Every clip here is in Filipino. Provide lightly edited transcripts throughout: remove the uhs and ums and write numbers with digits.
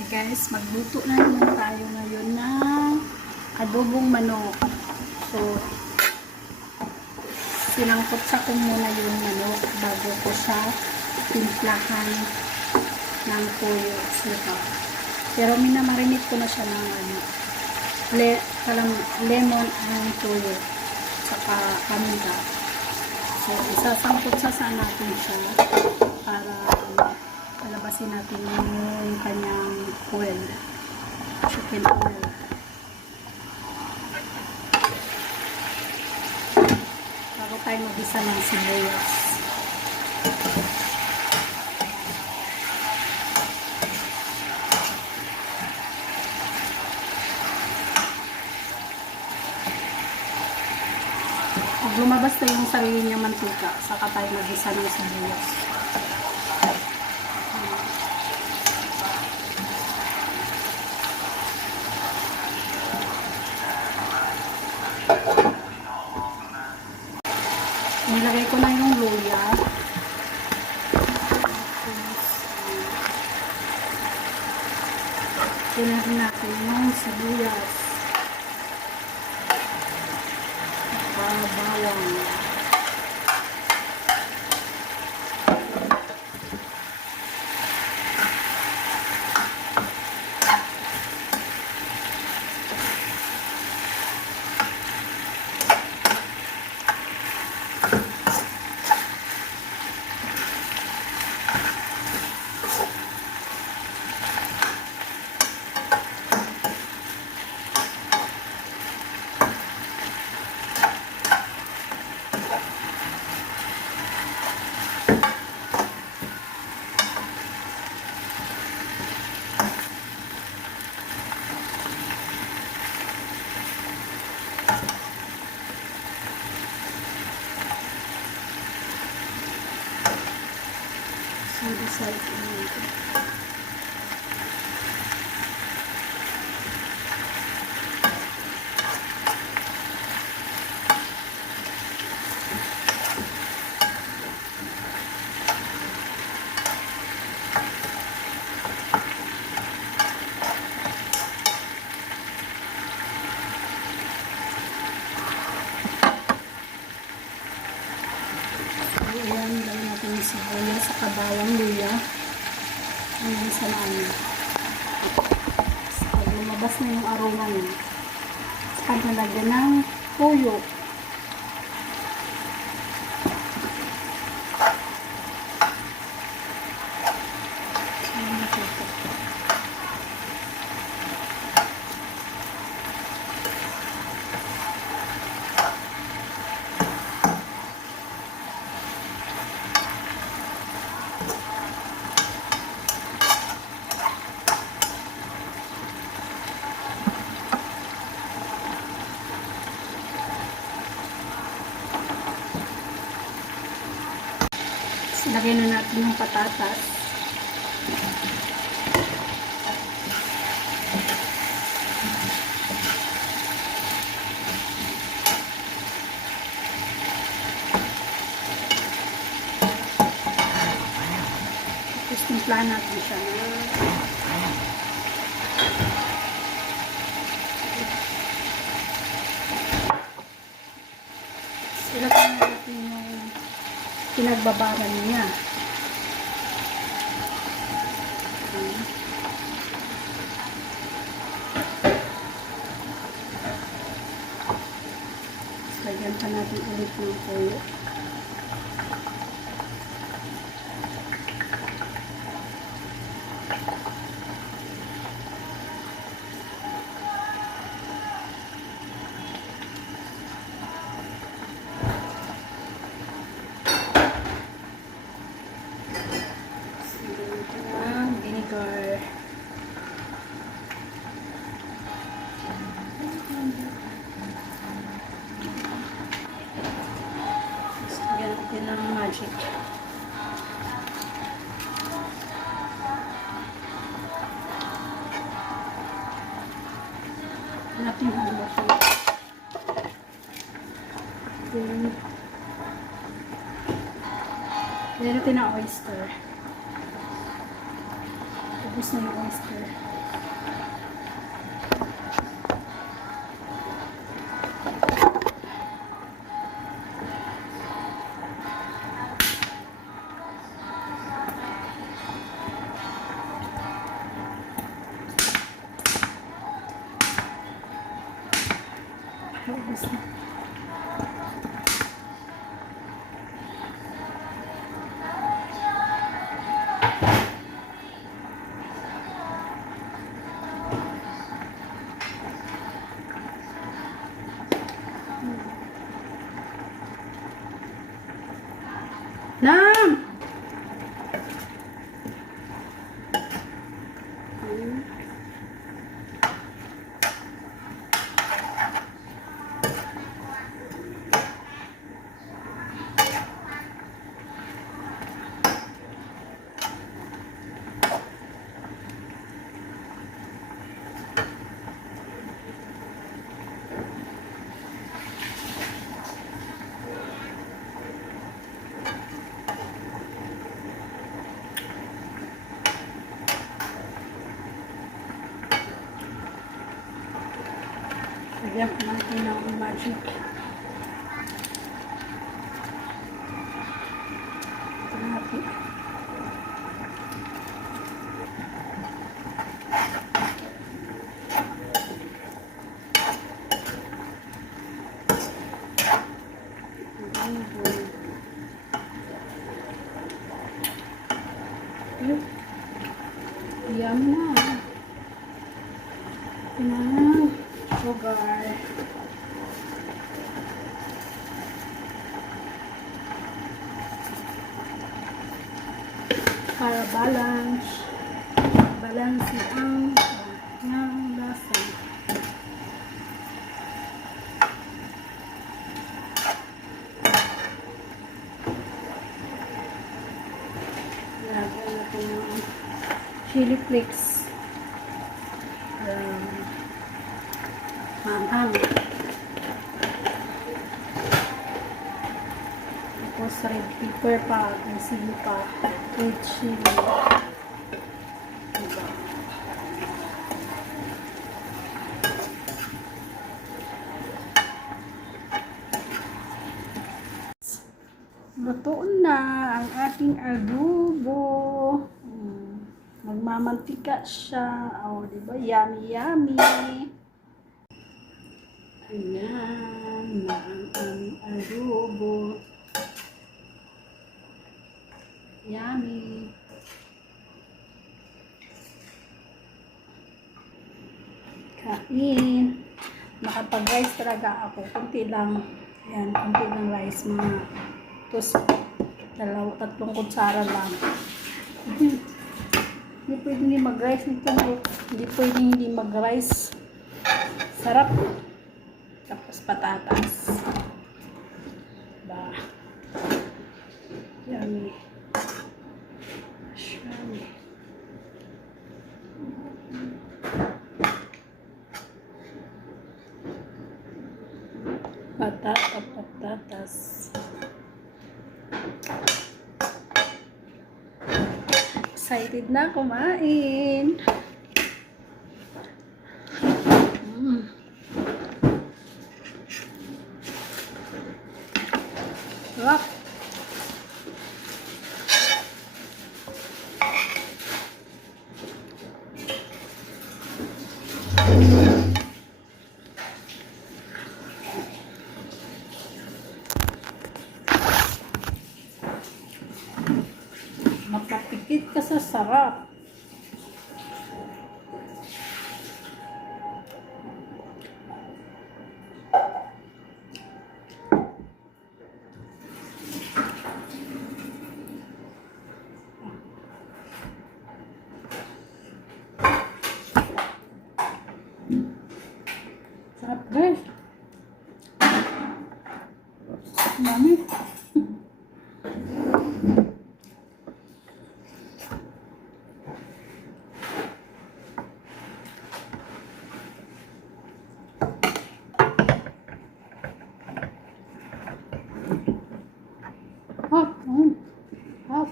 Okay guys, magluto na naman tayo ngayon ng adobong manok. So, sinangkot ko muna yung manok bago ko siya timplahan ng toyo. Pero minamarinate ko na siya ng lemon and toyo saka paminta. So, isasangkot natin siya para palabasin natin yung kanyang oil, chicken oil. Bago tayo mag-isa ng sibuyas. Pag lumabas na yung sarili niya mantika, saka tayo mag-isa ng sibuyas. Nilagay ko na yung luya. Tinagin natin yung sibuyas. Bawang. Side natin. Ayan, lagyan natin yung sibuyas sa kabawang luya. Ayan sa namin. Pag lumabas na yung aroma niya, saka nalagyan ng toyo. Lagyan na natin yung patatas. Tapos timplahan natin siya. Ilagyan natin yung pinagbabaran niya. Lagyan pa natin ulit ng toyo. Vinegar. Lagyan natin ng magic. Natin halo ko. Lagyan natin ng oyster. Tapos na yung oyster. Diyan kumain ng magic. Grabe. Yum na. Sugar. Para balance ang lasa. Lagyan natin yung chili flakes. Manghang. Tapos red pepper pa, may sili pa, red chili. Diba? Luto na ang ating adobo. Magmamantika siya. O, diba? Yummy, yummy. Ayan na ang aming adobo. Yummy. Kain. Nakapag-rice talaga ako. Kunti lang. Ayan, kunti lang rice. Mga tatlong kutsara lang. Hindi pwede hindi mag-rice nito. Hindi pwede hindi mag-rice. Sarap. Tapos patatas. Ba. Yummy. Yummy. Patatas. Excited na kumain. Sarap. Mapapikit ka sa sarap. Sarap guys. Mami. Hot. Hot.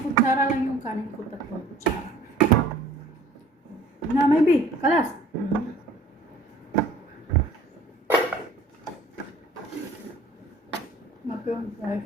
Kutsara lang yung kanin ko, 3 kutsara. Na, maybe. Kalas. Mapiyong fry.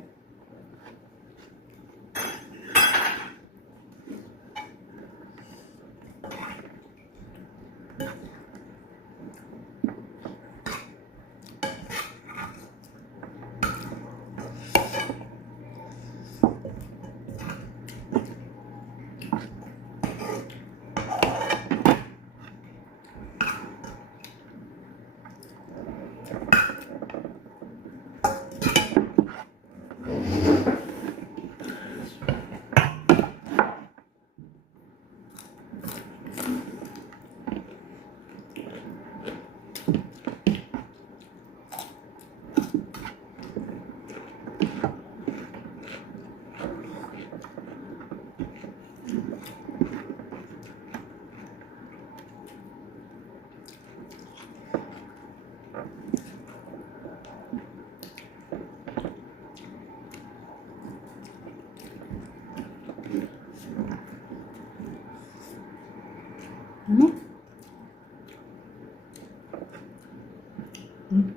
Yummy.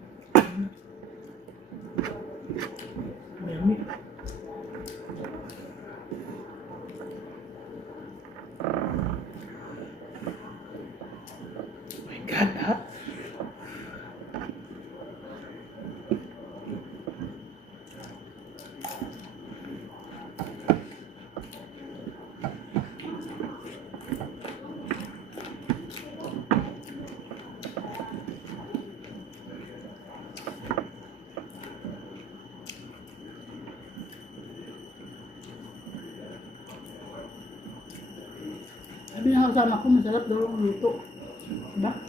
My God, hot. Sabi ng kasama ko, masarap daw ang luto. Diba?